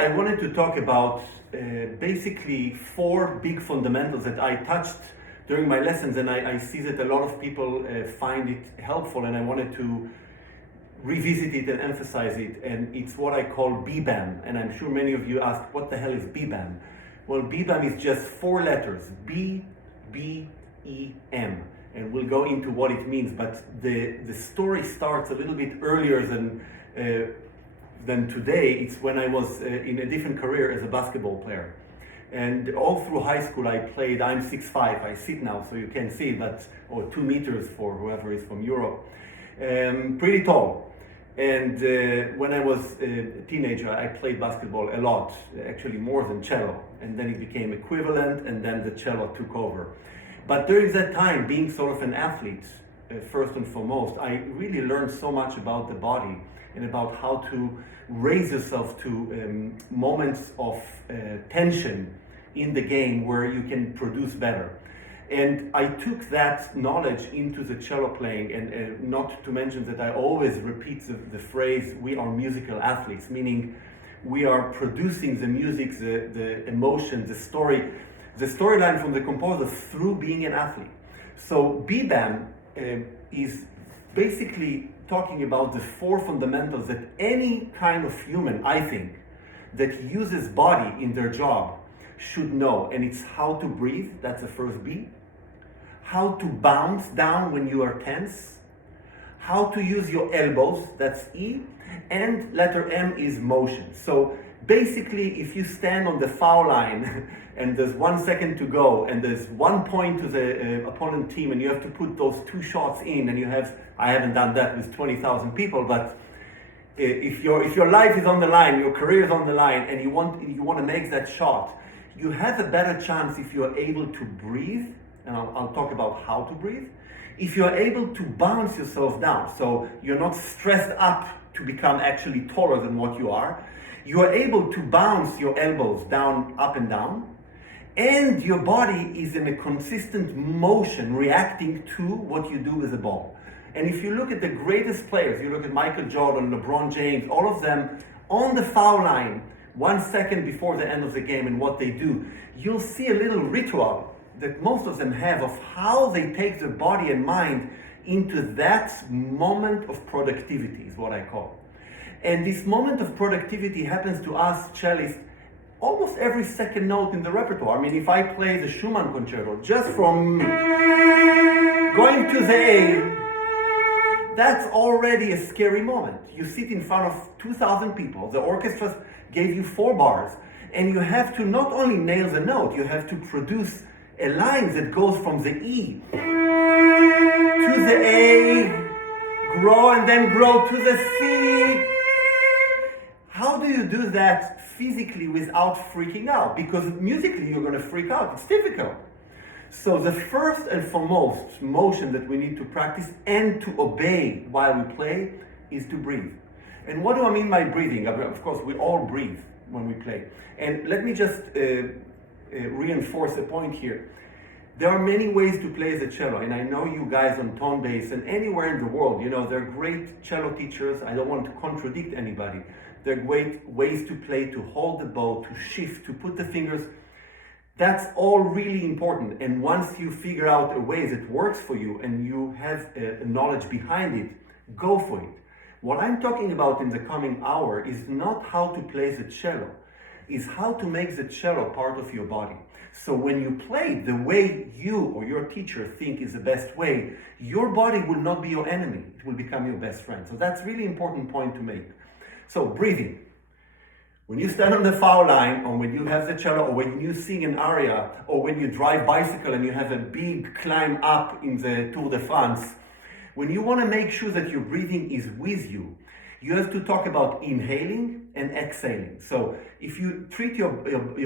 I wanted to talk about basically four big fundamentals that I touched during my lessons, and I see that a lot of people find it helpful, and I wanted to revisit it and emphasize it. And it's what I call BBAM, and I'm sure many of you ask, what the hell is BBAM? Well, BBAM is just four letters, B, B, E, M, and we'll go into what it means, but the story starts a little bit earlier than today. It's when I was in a different career as a basketball player. And all through high school I played, I'm 6'5", I sit now so you can see, but, or 2 meters for whoever is from Europe. Pretty tall. And when I was a teenager, I played basketball a lot, actually more than cello. And then it became equivalent, and then the cello took over. But during that time, being sort of an athlete, first and foremost, I really learned so much about the body and about how to raise yourself to moments of tension in the game where you can produce better. And I took that knowledge into the cello playing, and not to mention that I always repeat the phrase, we are musical athletes, meaning we are producing the music, the emotion, the storyline from the composer through being an athlete. So BBAM is basically talking about the four fundamentals that any kind of human, I think, that uses body in their job should know. And it's how to breathe, that's the first B. How to bounce down when you are tense. How to use your elbows, that's E. And letter M is motion. So basically, if you stand on the foul line and there's 1 second to go and there's 1 point to the opponent team and you have to put those 2 shots in, and I haven't done that with 20,000 people, but if your life is on the line, your career is on the line, and you want to make that shot, you have a better chance if you are able to breathe, and I'll talk about how to breathe, if you are able to bounce yourself down, so you're not stressed up to become actually taller than what you are. You are able to bounce your elbows down, up and down, and your body is in a consistent motion reacting to what you do with the ball. And if you look at the greatest players, you look at Michael Jordan, LeBron James, all of them on the foul line 1 second before the end of the game and what they do, you'll see a little ritual that most of them have of how they take their body and mind into that moment of productivity, is what I call. And this moment of productivity happens to us cellists almost every second note in the repertoire. I mean, if I play the Schumann concerto, just from going to the A, that's already a scary moment. You sit in front of 2,000 people, the orchestra gave you 4 bars, and you have to not only nail the note, you have to produce a line that goes from the E to the A, grow and then grow to the C. How do you do that physically without freaking out? Because musically you're going to freak out. It's difficult. So the first and foremost motion that we need to practice and to obey while we play is to breathe. And what do I mean by breathing? Of course, we all breathe when we play. And let me just reinforce a point here. There are many ways to play the cello, and I know you guys on Tone Base and anywhere in the world, they're great cello teachers. I don't want to contradict anybody. They're great ways to play, to hold the bow, to shift, to put the fingers. That's all really important. And once you figure out a way that works for you and you have a knowledge behind it, go for it. What I'm talking about in the coming hour is not how to play the cello, is how to make the cello part of your body. So when you play the way you or your teacher think is the best way, your body will not be your enemy. It will become your best friend. So that's really important point to make. So breathing. When you stand on the foul line, or when you have the cello, or when you sing an aria, or when you drive bicycle and you have a big climb up in the Tour de France, when you want to make sure that your breathing is with you, you have to talk about inhaling and exhaling. So if you treat your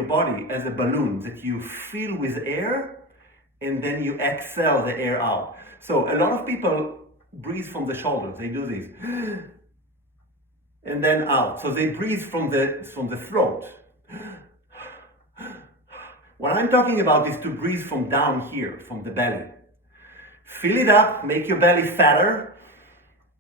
body as a balloon that you fill with air and then you exhale the air out. So a lot of people breathe from the shoulders. They do this. And then out. So they breathe from the throat. What I'm talking about is to breathe from down here, from the belly. Fill it up, make your belly fatter,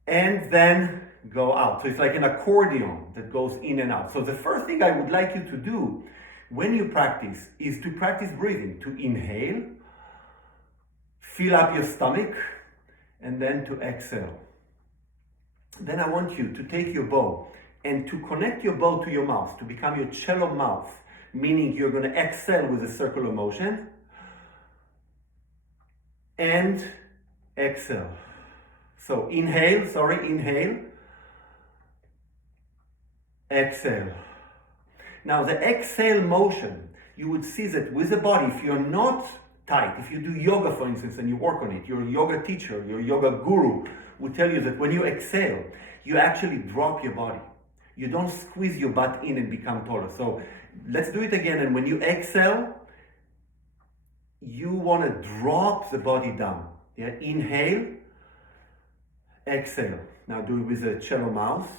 and then go out. So it's like an accordion that goes in and out. So the first thing I would like you to do when you practice is to practice breathing, to inhale, fill up your stomach, and then to exhale. Then I want you to take your bow and to connect your bow to your mouth, to become your cello mouth, meaning you're going to exhale with a circular motion and exhale. So inhale, exhale. Now the exhale motion, you would see that with the body, if you're not tight, if you do yoga for instance and you work on it, your yoga teacher, your yoga guru would tell you that when you exhale, you actually drop your body. You don't squeeze your butt in and become taller. So let's do it again, and when you exhale, you want to drop the body down. Yeah, inhale, exhale. Now do it with a cello mouth.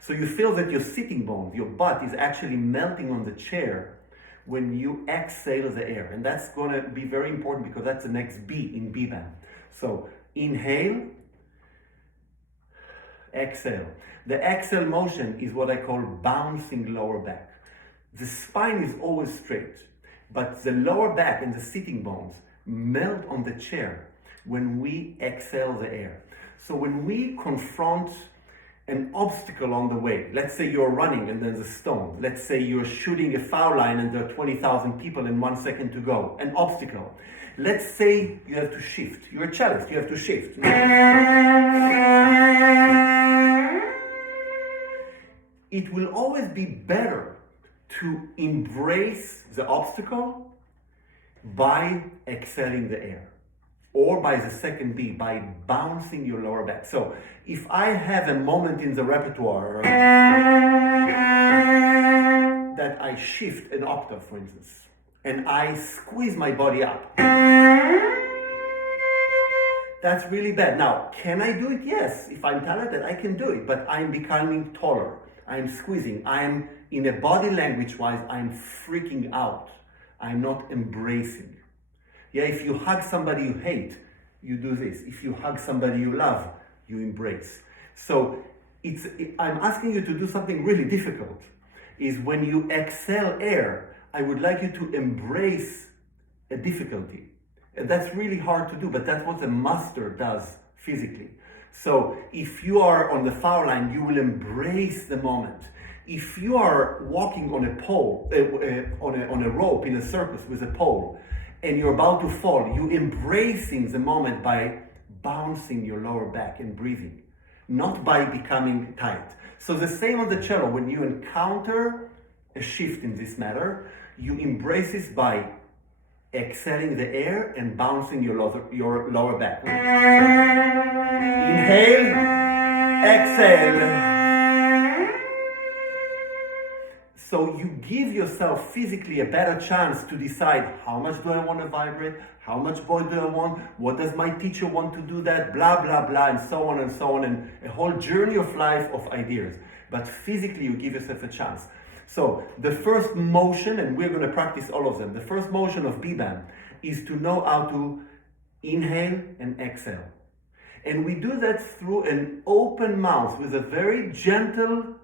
So you feel that your sitting bones, your butt is actually melting on the chair when you exhale the air. And that's going to be very important because that's the next B in B-Band. So inhale, exhale. The exhale motion is what I call bouncing lower back. The spine is always straight, but the lower back and the sitting bones melt on the chair when we exhale the air. So when we confront an obstacle on the way, let's say you're running and there's a stone, let's say you're shooting a foul line and there are 20,000 people and 1 second to go, an obstacle. Let's say you have to shift, you're a cellist, you have to shift. It will always be better to embrace the obstacle by exhaling the air, or by the second B, by bouncing your lower back. So if I have a moment in the repertoire that I shift an octave, for instance, and I squeeze my body up, that's really bad. Now, can I do it? Yes. If I'm talented, I can do it, but I'm becoming taller. I'm squeezing. I'm, in a body language wise, I'm freaking out. I'm not embracing. Yeah, if you hug somebody you hate, you do this. If you hug somebody you love, you embrace. So I'm asking you to do something really difficult. Is when you exhale air, I would like you to embrace a difficulty. And that's really hard to do, but that's what the master does physically. So if you are on the foul line, you will embrace the moment. If you are walking on a pole, on a rope in a circus with a pole, and you're about to fall, you're embracing the moment by bouncing your lower back and breathing, not by becoming tight. So the same on the cello, when you encounter a shift in this matter, you embrace this by exhaling the air and bouncing your lower back. Inhale, exhale. So you give yourself physically a better chance to decide how much do I want to vibrate, how much body do I want, what does my teacher want to do that, blah, blah, blah, and so on, and a whole journey of life of ideas. But physically you give yourself a chance. So the first motion, and we're going to practice all of them, the first motion of B-Band is to know how to inhale and exhale. And we do that through an open mouth with a very gentle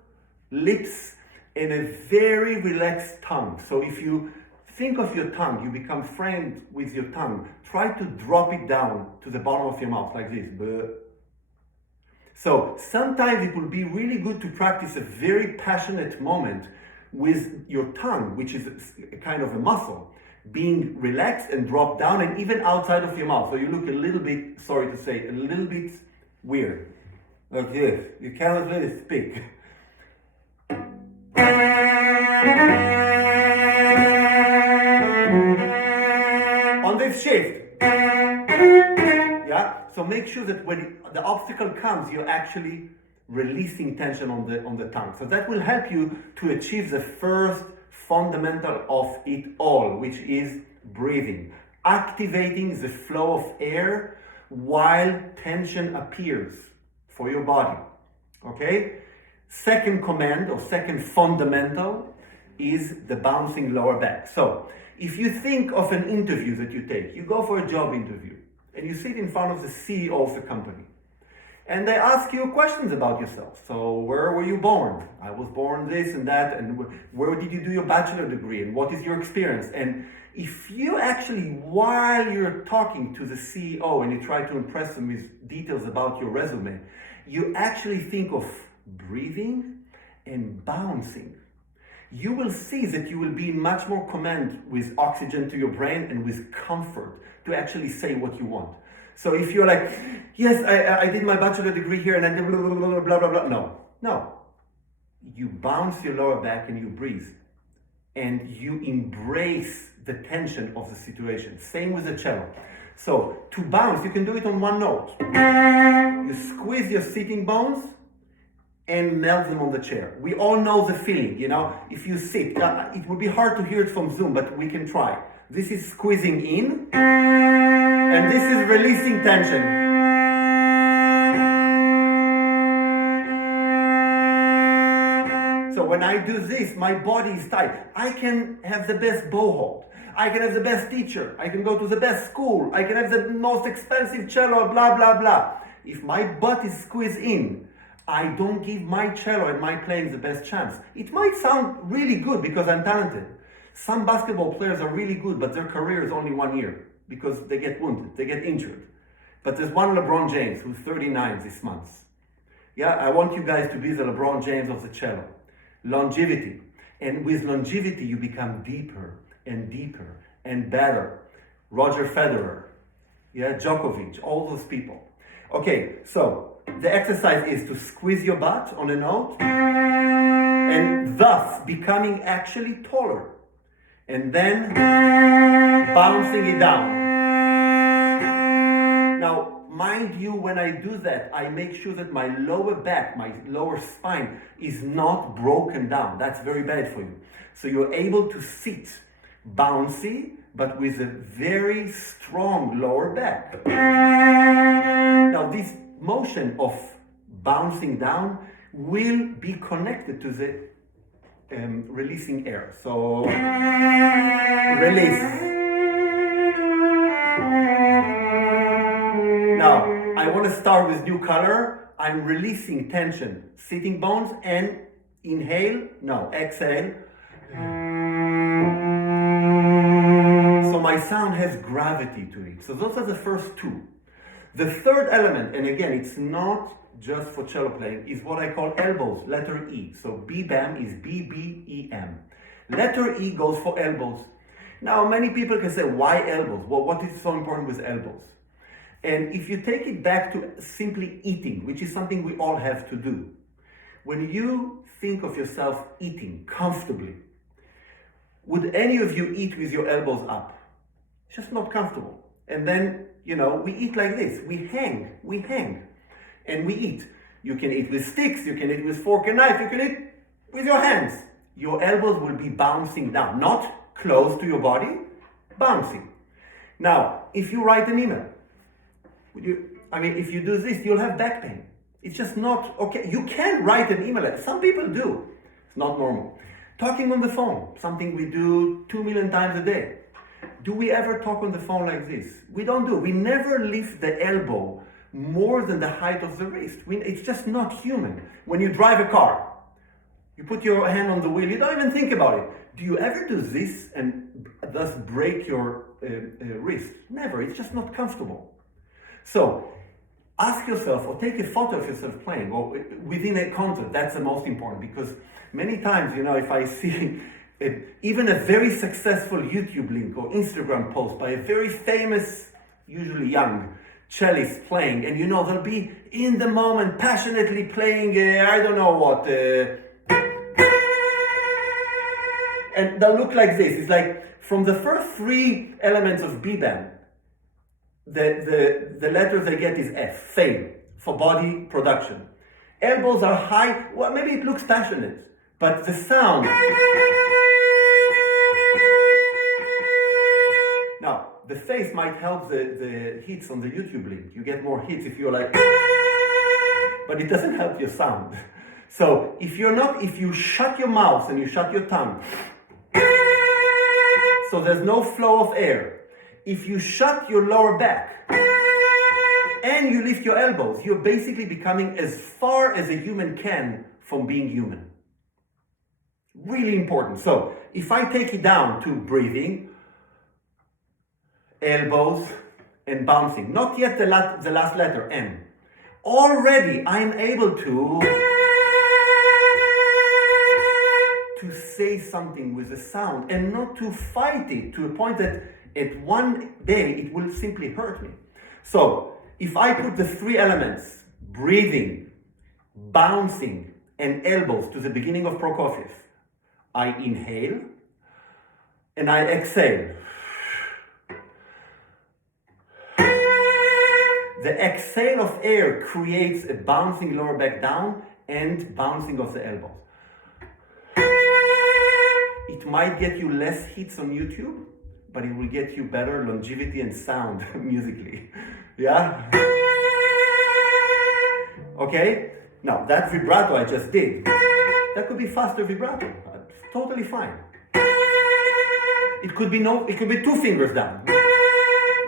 lips and a very relaxed tongue. So if you think of your tongue, you become friend with your tongue, try to drop it down to the bottom of your mouth like this. So sometimes it will be really good to practice a very passionate moment with your tongue, which is a kind of a muscle, being relaxed and drop down and even outside of your mouth. So you look a little bit, sorry to say, a little bit weird. Like this. You cannot really speak. On this shift. Yeah? So make sure that when the obstacle comes, you're actually releasing tension on the tongue. So that will help you to achieve the first fundamental of it all, which is breathing. Activating the flow of air while tension appears for your body. Okay? Second command or second fundamental is the bouncing lower back. So if you think of an interview that you take, you go for a job interview, and you sit in front of the CEO of the company. And they ask you questions about yourself. So, where were you born? I was born this and that. And where did you do your bachelor degree? And what is your experience? And if you actually, while you're talking to the CEO and you try to impress them with details about your resume, you actually think of breathing and bouncing, you will see that you will be in much more command with oxygen to your brain and with comfort to actually say what you want. So if you're like, yes, I did my bachelor degree here and I did blah, blah, blah, blah, blah, blah. No. You bounce your lower back and you breathe. And you embrace the tension of the situation. Same with the cello. So to bounce, you can do it on one note. You squeeze your sitting bones and melt them on the chair. We all know the feeling, if you sit, it would be hard to hear it from Zoom, but we can try. This is squeezing in. And this is releasing tension. So when I do this, my body is tight. I can have the best bow hold. I can have the best teacher. I can go to the best school. I can have the most expensive cello, blah, blah, blah. If my butt is squeezed in, I don't give my cello and my playing the best chance. It might sound really good because I'm talented. Some basketball players are really good, but their career is only 1 year. Because they get wounded, they get injured. But there's one LeBron James who's 39 this month. Yeah, I want you guys to be the LeBron James of the cello. Longevity. And with longevity, you become deeper and deeper and better. Roger Federer, Djokovic, all those people. Okay, so the exercise is to squeeze your butt on a note and thus becoming actually taller. And then bouncing it down. Now, mind you, when I do that, I make sure that my lower back, my lower spine is not broken down. That's very bad for you. So you're able to sit bouncy, but with a very strong lower back. Now, this motion of bouncing down will be connected to the releasing air. So, release. Now, I want to start with new color. I'm releasing tension. Sitting bones and inhale. No, exhale. So my sound has gravity to it. So those are the first two. The third element, and again, it's not just for cello playing, is what I call elbows, letter E. So B-BAM is B-B-E-M. Letter E goes for elbows. Now, many people can say, why elbows? Well, what is so important with elbows? And if you take it back to simply eating, which is something we all have to do, when you think of yourself eating comfortably, would any of you eat with your elbows up? It's just not comfortable. And then, we eat like this. We hang, and we eat. You can eat with sticks, you can eat with fork and knife, you can eat with your hands. Your elbows will be bouncing down, not close to your body, bouncing. Now, if you write an email, if you do this, you'll have back pain. It's just not okay. You can write an email. Some people do. It's not normal. Talking on the phone, something we do 2 million times a day. Do we ever talk on the phone like this? We don't do. We never lift the elbow more than the height of the wrist. It's just not human. When you drive a car, you put your hand on the wheel, you don't even think about it. Do you ever do this and thus break your wrist? Never. It's just not comfortable. So ask yourself, or take a photo of yourself playing, or within a concert. That's the most important, because many times, if I see even a very successful YouTube link or Instagram post by a very famous, usually young cellist playing, and they'll be in the moment passionately playing, I don't know what, and they'll look like this. It's like from the first three elements of B-BAM, the letter they get is F, fame, for body production. Elbows are high, well, maybe it looks passionate, but the sound. Now, the face might help the hits on the YouTube link. You get more hits if you're like, but it doesn't help your sound. So if you shut your mouth and you shut your tongue, so there's no flow of air. If you shut your lower back, and you lift your elbows, you're basically becoming as far as a human can from being human. Really important. So if I take it down to breathing, elbows, and bouncing, not yet the last letter, M. Already I'm able to say something with a sound and not to fight it to a point that at one day it will simply hurt me. So if I put the three elements, breathing, bouncing, and elbows to the beginning of Prokofiev, I inhale and I exhale. The exhale of air creates a bouncing lower back down and bouncing of the elbows. It might get you less hits on YouTube, but it will get you better longevity and sound musically. Yeah? Okay? Now, that vibrato I just did, that could be faster vibrato. Totally fine. It could be two fingers down.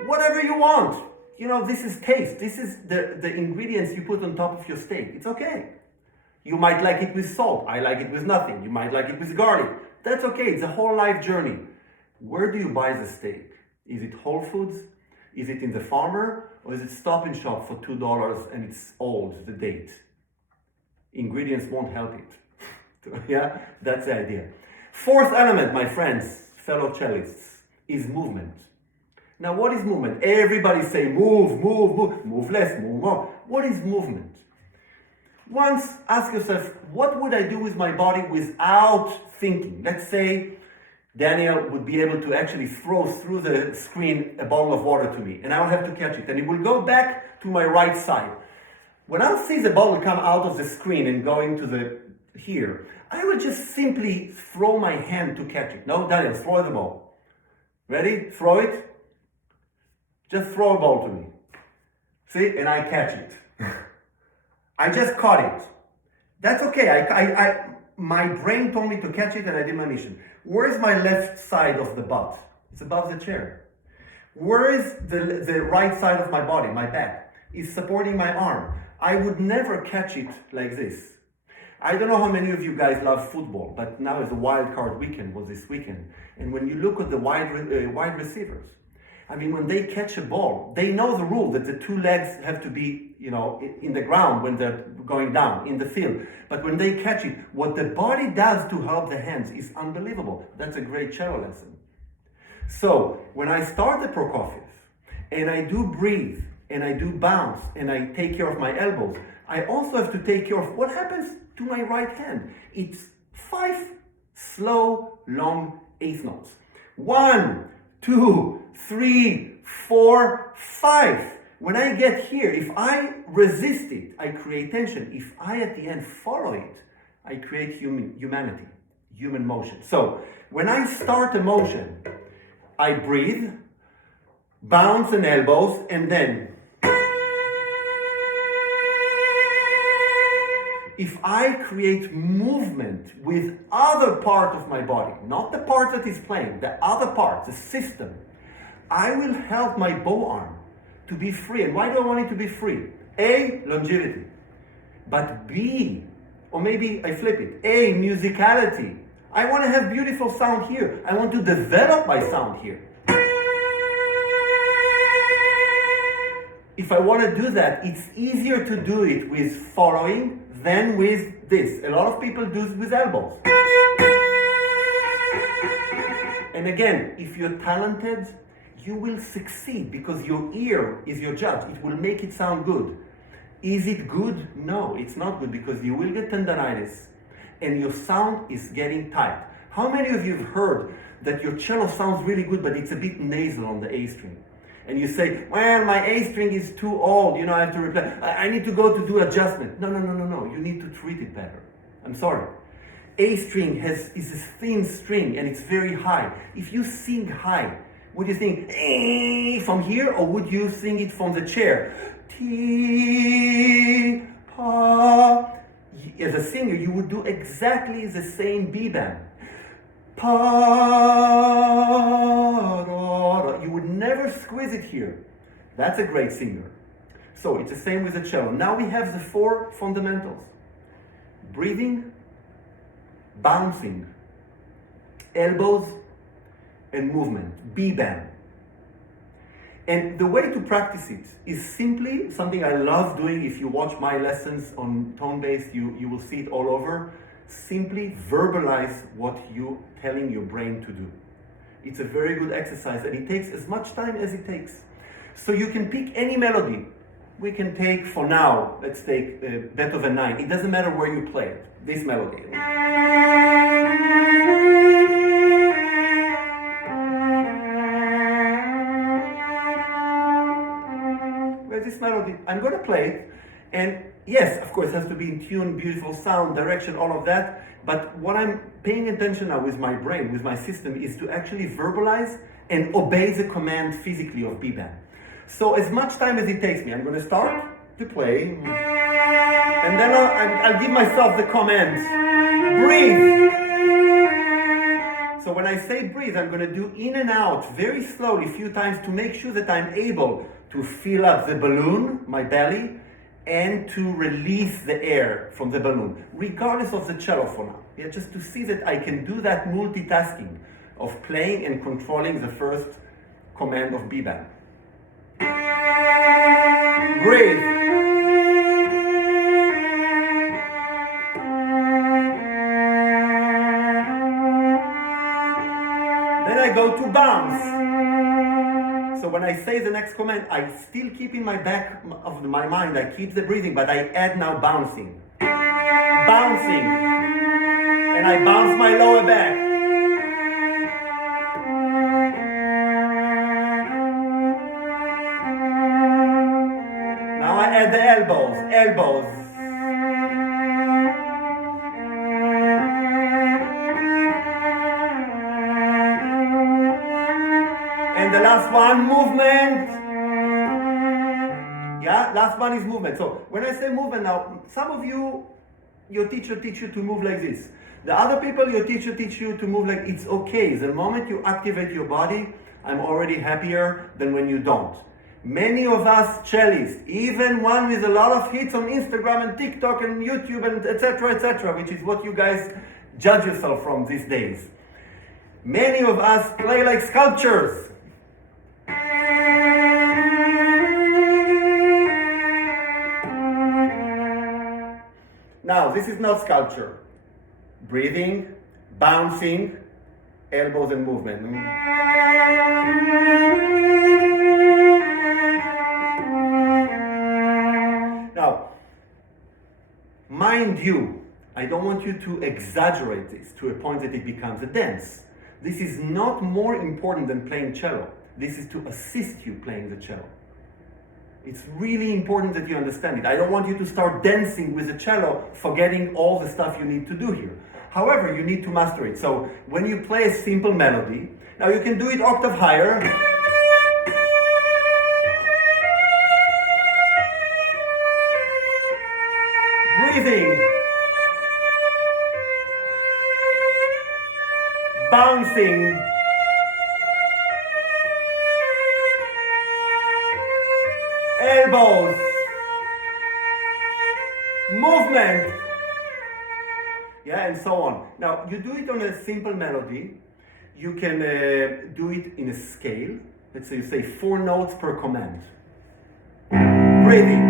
Whatever you want. You know, this is taste. This is the ingredients you put on top of your steak. It's okay. You might like it with salt. I like it with nothing. You might like it with garlic. That's okay. It's a whole life journey. Where do you buy the steak? Is it Whole Foods? Is it in the farmer? Or is it Stop and Shop for $2 and it's old, the date? Ingredients won't help it. Yeah, that's the idea. Fourth element, my friends, fellow cellists, is movement. Now, what is movement? Everybody say move, move, move, move less, move more. What is movement? Once ask yourself, what would I do with my body without thinking? Let's say Daniel would be able to actually throw through the screen a bottle of water to me, and I would have to catch it, and it will go back to my right side. When I see the bottle come out of the screen and going to here, I will just simply throw my hand to catch it. No, Daniel, throw the ball. Ready? Throw it. Just throw a ball to me. See? And I catch it. I just caught it. That's okay. My brain told me to catch it and I did my mission. Where is my left side of the butt? It's above the chair. Where is the right side of my body, my back? Is supporting my arm. I would never catch it like this. I don't know how many of you guys love football, but now is a wild card weekend, was this weekend. And when you look at the wide receivers, I mean, when they catch a ball, they know the rule that the two legs have to be, in the ground when they're going down in the field. But when they catch it, what the body does to help the hands is unbelievable. That's a great cello lesson. So when I start the Prokofiev and I do breathe and I do bounce and I take care of my elbows, I also have to take care of what happens to my right hand. It's 5 slow, long eighth notes. 1, 2, 3, 4, 5. When I get here, if I resist it, I create tension. If I at the end follow it, I create humanity, human motion. So when I start a motion, I breathe, bounce and elbows, and then if I create movement with other part of my body, not the part that is playing, the other part, the system, I will help my bow arm to be free. And why do I want it to be free? A, longevity. But B, or maybe I flip it, A, musicality. I want to have beautiful sound here. I want to develop my sound here. If I want to do that, it's easier to do it with following than with this. A lot of people do it with elbows. And again, if you're talented, you will succeed because your ear is your judge. It will make it sound good. Is it good? No, it's not good because you will get tendonitis and your sound is getting tight. How many of you have heard that your cello sounds really good, but it's a bit nasal on the A string? And you say, well, my A string is too old, I have to replace. I need to go to do adjustment. No. You need to treat it better. I'm sorry. A string is a thin string and it's very high. If you sing high, would you sing from here or would you sing it from the chair? Ti, pa. As a singer, you would do exactly the same B band. Pa, ra, ra. You would never squeeze it here. That's a great singer. So it's the same with the cello. Now we have the 4 fundamentals: breathing, bouncing, elbows, and movement, B-band. And the way to practice it is simply something I love doing. If you watch my lessons on tone-based, you will see it all over. Simply verbalize what you're telling your brain to do. It's a very good exercise, and it takes as much time as it takes. So you can pick any melody. We can take, for now, let's take Beethoven 9. It doesn't matter where you play it. This melody. This melody, I'm going to play it, and yes, of course, it has to be in tune, beautiful sound, direction, all of that. But what I'm paying attention now with my brain, with my system, is to actually verbalize and obey the command physically of B-band. So as much time as it takes me, I'm going to start to play, and then I'll give myself the command: breathe. So when I say breathe, I'm going to do in and out very slowly, a few times, to make sure that I'm able to fill up the balloon, my belly, and to release the air from the balloon, regardless of the cello for now. Yeah, just to see that I can do that multitasking of playing and controlling the first command of B-band. Breathe. Then I go to bounce. So when I say the next command, I still keep in my back of my mind, I keep the breathing, but I add now bouncing. Bouncing. And I bounce my lower back. Now I add the elbows. Elbows. And the last one, movement. Yeah, last one is movement. So when I say movement now, some of you, your teacher teach you to move like this. The other people, your teacher teach you to move like, it's okay. The moment you activate your body, I'm already happier than when you don't. Many of us cellists, even one with a lot of hits on Instagram and TikTok and YouTube and etc., which is what you guys judge yourself from these days. Many of us play like sculptures. Now, this is not sculpture. Breathing, bouncing, elbows and movement. Now, mind you, I don't want you to exaggerate this to a point that it becomes a dance. This is not more important than playing cello. This is to assist you playing the cello. It's really important that you understand it. I don't want you to start dancing with the cello, forgetting all the stuff you need to do here. However, you need to master it. So when you play a simple melody, now you can do it octave higher. Breathing. Bouncing. Elbows, movement, yeah, and so on. Now, you do it on a simple melody. You can do it in a scale. Let's say you say 4 notes per command. Breathing,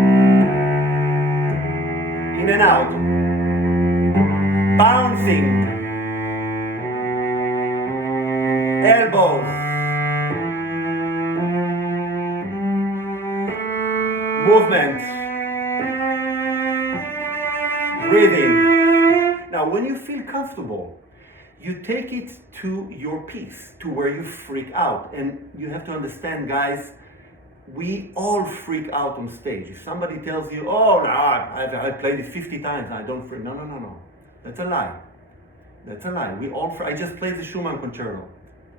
in and out, bouncing, elbows, movement, breathing. Now, when you feel comfortable, you take it to your piece, to where you freak out. And you have to understand, guys, we all freak out on stage. If somebody tells you, oh, no, I played it 50 times, I don't freak. No. That's a lie. That's a lie. I just played the Schumann Concerto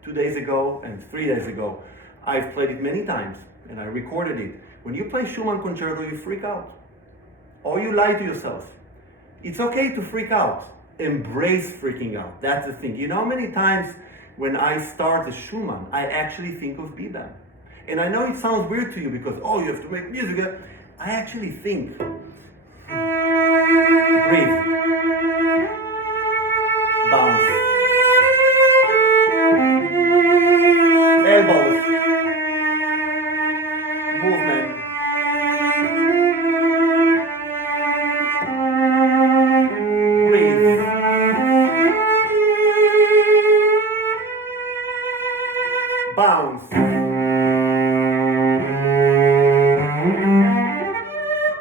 2 days ago and 3 days ago. I've played it many times, and I recorded it. When you play Schumann Concerto, you freak out. Or you lie to yourself. It's okay to freak out. Embrace freaking out. That's the thing. You know how many times when I start the Schumann, I actually think of B-band. And I know it sounds weird to you because, oh, you have to make music. I actually think, breathe, bounce, elbows, movement, breathe, bounce,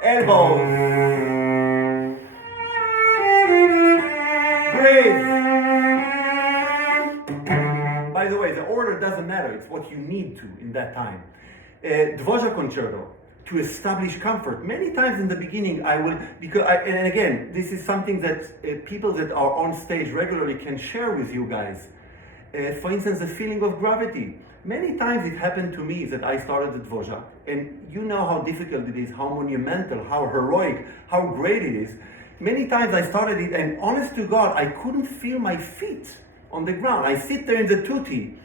elbows, breathe. By the way, the order doesn't matter, it's what you need to in that time. Dvořák concerto, to establish comfort. Many times in the beginning I will, and again, this is something that people that are on stage regularly can share with you guys. For instance, the feeling of gravity. Many times it happened to me that I started at Dvořák, and you know how difficult it is, how monumental, how heroic, how great it is. Many times I started it, and honest to God, I couldn't feel my feet on the ground. I sit there in the tutti,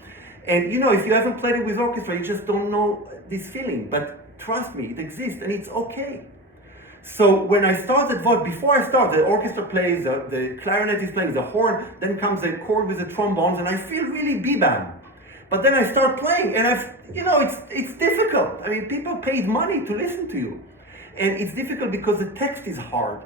and you know, if you haven't played it with orchestra, you just don't know this feeling. But trust me, it exists, and it's okay. So when I started Dvořák, before I start, the orchestra plays, the clarinet is playing, the horn, then comes the chord with the trombones, and I feel really bebam. But then I start playing, and it's difficult. I mean, people paid money to listen to you. And it's difficult because the text is hard.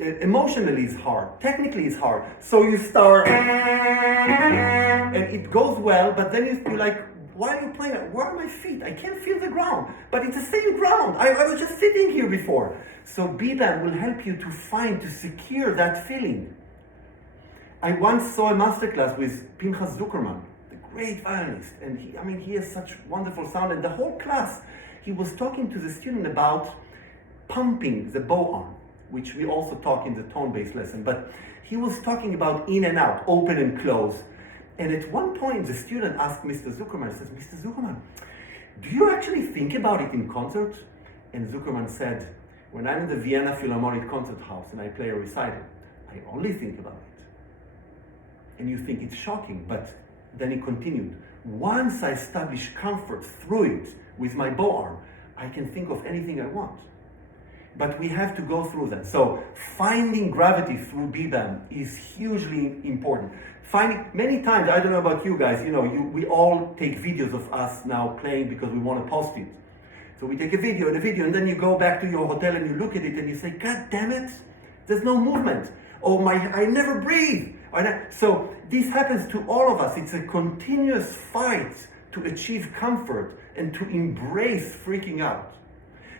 Emotionally it's hard. Technically it's hard. So you start, and it goes well, but then you're like, why are you playing? Where are my feet? I can't feel the ground. But it's the same ground. I was just sitting here before. So bebam will help you to secure that feeling. I once saw a masterclass with Pinchas Zuckerman, the great violinist. And he has such wonderful sound. And the whole class, he was talking to the student about pumping the bow arm, which we also talk in the tone-based lesson. But he was talking about in and out, open and close. And at one point, the student asked Mr. Zuckerman, says, Mr. Zuckerman, do you actually think about it in concert? And Zuckerman said, when I'm in the Vienna Philharmonic Concert House and I play a recital, I only think about it. And you think it's shocking, but then he continued, once I establish comfort through it with my bow arm, I can think of anything I want. But we have to go through that. So finding gravity through bebam is hugely important. Many times, I don't know about you guys, we all take videos of us now playing because we want to post it. So we take a video, and then you go back to your hotel and you look at it and you say, God damn it, there's no movement. Oh I never breathe. So this happens to all of us. It's a continuous fight to achieve comfort and to embrace freaking out.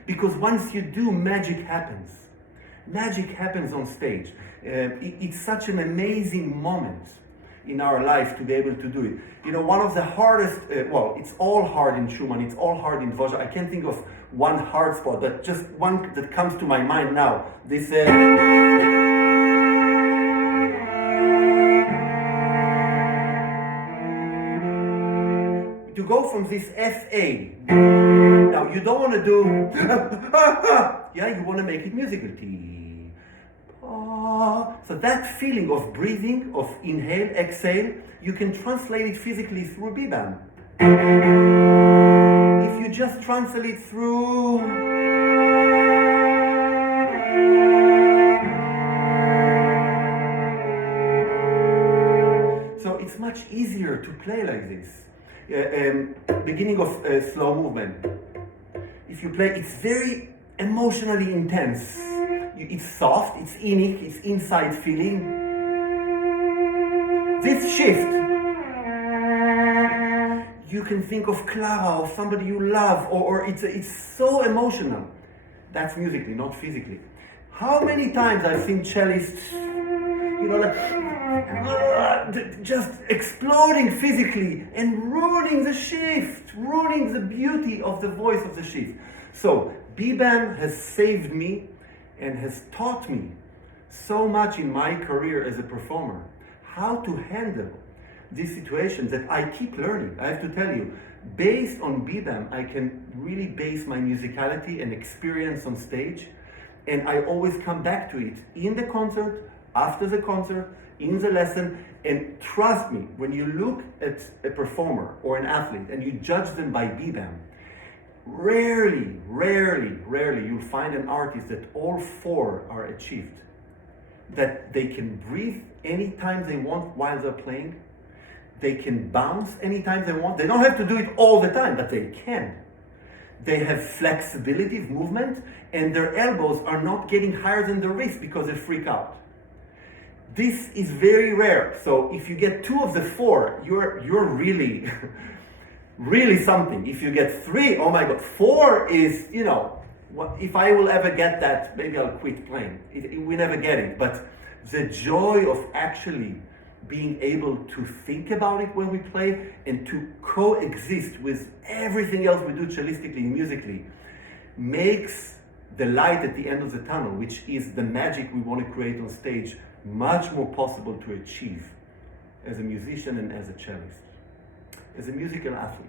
Because once you do, magic happens. Magic happens on stage. It's such an amazing moment in our life to be able to do it. One of the hardest, it's all hard in Schumann, it's all hard in Dvořák. I can't think of one hard spot, but just one that comes to my mind now. This, to go from this FA, now you don't want to do, you want to make it musical. So that feeling of breathing, of inhale, exhale, you can translate it physically through bebam. If you just translate it through, so it's much easier to play like this. Beginning of slow movement. If you play, it's very emotionally intense. It's soft, it's innic, it's inside feeling. This shift, you can think of Clara or somebody you love, or it's so emotional. That's musically, not physically. How many times I've seen cellists, just exploding physically and ruining the shift, ruining the beauty of the voice of the shift. So bebam has saved me and has taught me so much in my career as a performer, how to handle these situations that I keep learning. I have to tell you, based on bebam, I can really base my musicality and experience on stage, and I always come back to it in the concert, after the concert, in the lesson. And trust me, when you look at a performer or an athlete and you judge them by bebam, rarely you'll find an artist that all four are achieved. That they can breathe anytime they want while they're playing. They can bounce anytime they want. They don't have to do it all the time, but they can. They have flexibility of movement, and their elbows are not getting higher than the wrist because they freak out. This is very rare. So if you get 2 of the 4, you're really, really something. If you get 3, oh my God, 4 is, if I will ever get that, maybe I'll quit playing. We never get it. But the joy of actually being able to think about it when we play and to coexist with everything else we do cellistically and musically makes the light at the end of the tunnel, which is the magic we want to create on stage, much more possible to achieve as a musician and as a cellist, as a musical athlete.